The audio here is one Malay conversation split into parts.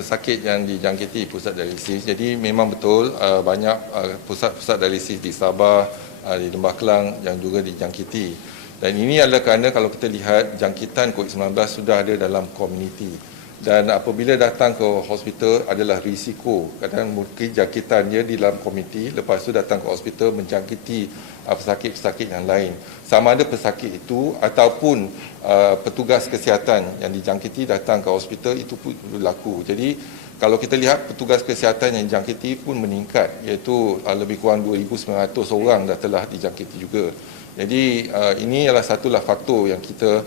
Sakit yang dijangkiti pusat dialisis, jadi memang betul banyak pusat-pusat dialisis di Sabah, di Lembah Kelang yang juga dijangkiti. Dan ini adalah kerana kalau kita lihat jangkitan COVID-19 sudah ada dalam komuniti. Dan apabila datang ke hospital adalah risiko. Kadang mungkin jangkitannya di dalam komuniti, lepas tu datang ke hospital menjangkiti pesakit-pesakit yang lain. Sama ada pesakit itu ataupun petugas kesihatan yang dijangkiti datang ke hospital, itu pun berlaku. Jadi kalau kita lihat petugas kesihatan yang dijangkiti pun meningkat, iaitu lebih kurang 2,900 orang dah telah dijangkiti juga. Jadi ini adalah satulah faktor yang kita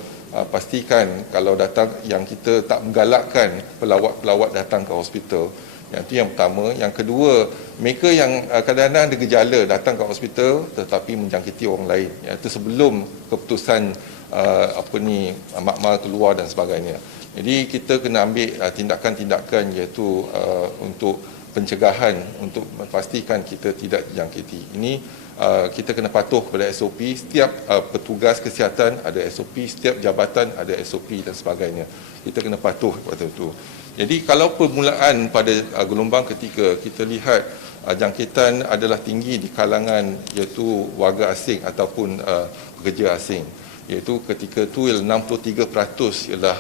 pastikan kalau datang, yang kita tak menggalakkan pelawat-pelawat datang ke hospital. Yang itu yang pertama. Yang kedua, mereka yang kadang-kadang ada gejala datang ke hospital tetapi menjangkiti orang lain. Iaitu sebelum keputusan makmal keluar dan sebagainya. Jadi kita kena ambil tindakan-tindakan iaitu untuk pencegahan, untuk memastikan kita tidak dijangkiti. Ini kita kena patuh kepada SOP. Setiap petugas kesihatan ada SOP, setiap jabatan ada SOP dan sebagainya. Kita kena patuh kepada itu. Jadi kalau permulaan pada gelombang ketiga, kita lihat jangkitan adalah tinggi di kalangan iaitu warga asing ataupun pekerja asing. Iaitu ketika itu 63% ialah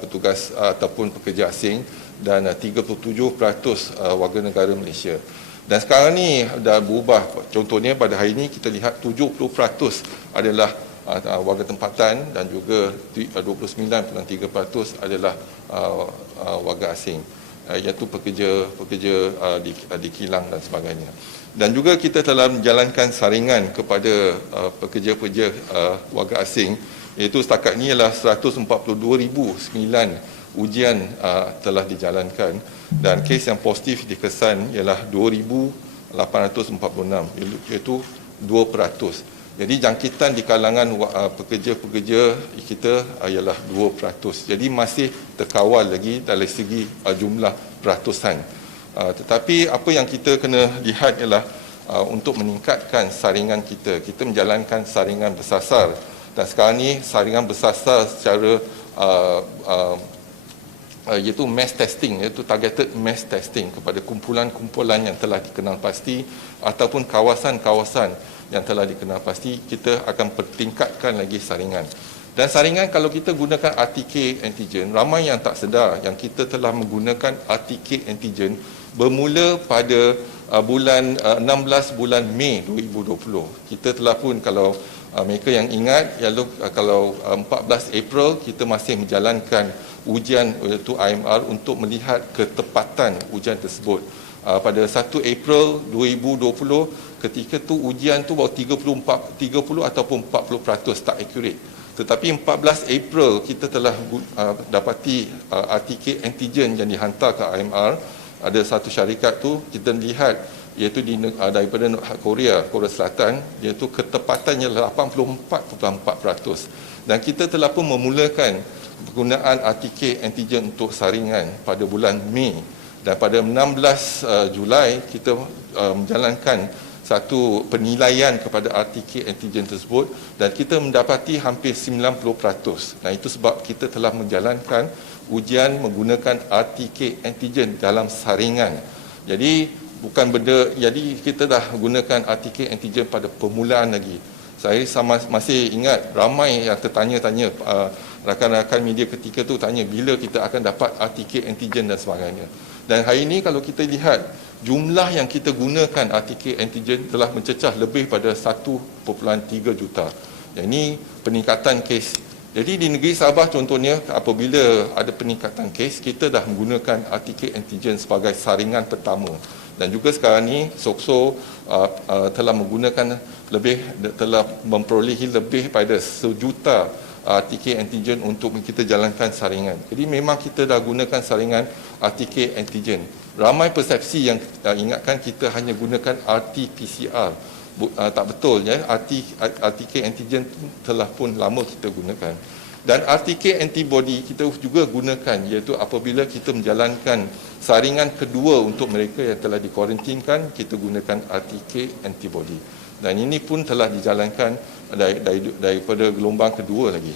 petugas ataupun pekerja asing dan 37% warga negara Malaysia. Dan sekarang ni dah berubah. Contohnya pada hari ini kita lihat 70% adalah warga tempatan dan juga 29.3% adalah warga asing, iaitu pekerja di kilang dan sebagainya. Dan juga kita telah menjalankan saringan kepada pekerja-pekerja warga asing, iaitu setakat ini ialah 142,009 ujian telah dijalankan dan kes yang positif dikesan ialah 2,846, iaitu 2%. Jadi jangkitan di kalangan pekerja-pekerja kita ialah 2%. Jadi masih terkawal lagi dari segi jumlah peratusan. Tetapi apa yang kita kena lihat ialah untuk meningkatkan saringan kita menjalankan saringan bersasar. Dan sekarang ni saringan bersasar secara iaitu mass testing, iaitu targeted mass testing kepada kumpulan-kumpulan yang telah dikenal pasti ataupun kawasan-kawasan yang telah dikenal pasti. Kita akan pertingkatkan lagi saringan. Dan saringan kalau kita gunakan RTK antigen, ramai yang tak sedar yang kita telah menggunakan RTK antigen bermula pada bulan 16 bulan Mei 2020. Kita telah pun, kalau mereka yang ingat, kalau 14 April kita masih menjalankan ujian iaitu IMR untuk melihat ketepatan ujian tersebut. Pada 1 April 2020 ketika tu ujian tu baru 30 ataupun 40% tak accurate. Tetapi 14 April kita telah dapati RTK antigen yang dihantar ke IMR. Ada satu syarikat tu kita lihat, iaitu daripada Korea Selatan, iaitu ketepatannya 84.4%. Dan kita telah pun memulakan penggunaan RTK antigen untuk saringan pada bulan Mei. Dan pada 16 Julai kita menjalankan satu penilaian kepada RTK antigen tersebut dan kita mendapati hampir 90%. Nah, itu sebab kita telah menjalankan ujian menggunakan RTK antigen dalam saringan. Jadi kita dah gunakan RTK antigen pada permulaan lagi. Saya masih ingat ramai yang tertanya-tanya, rakan-rakan media ketika tu tanya bila kita akan dapat RTK antigen dan sebagainya. Dan hari ini kalau kita lihat jumlah yang kita gunakan RTK antigen telah mencecah lebih pada 1.3 juta. Yang ini peningkatan kes. Jadi di negeri Sabah contohnya, apabila ada peningkatan kes, kita dah menggunakan RTK antigen sebagai saringan pertama. Dan juga sekarang ni SOCSO telah memperolehi lebih pada 1 juta RTK antigen untuk kita jalankan saringan. Jadi memang kita dah gunakan saringan RTK antigen. Ramai persepsi yang ingatkan kita hanya gunakan RT-PCR. Tak betul ya, RTK antigen telah pun lama kita gunakan. Dan RTK antibody kita juga gunakan, iaitu apabila kita menjalankan saringan kedua untuk mereka yang telah dikuarantinkan, kita gunakan RTK antibody. Dan ini pun telah dijalankan daripada gelombang kedua lagi.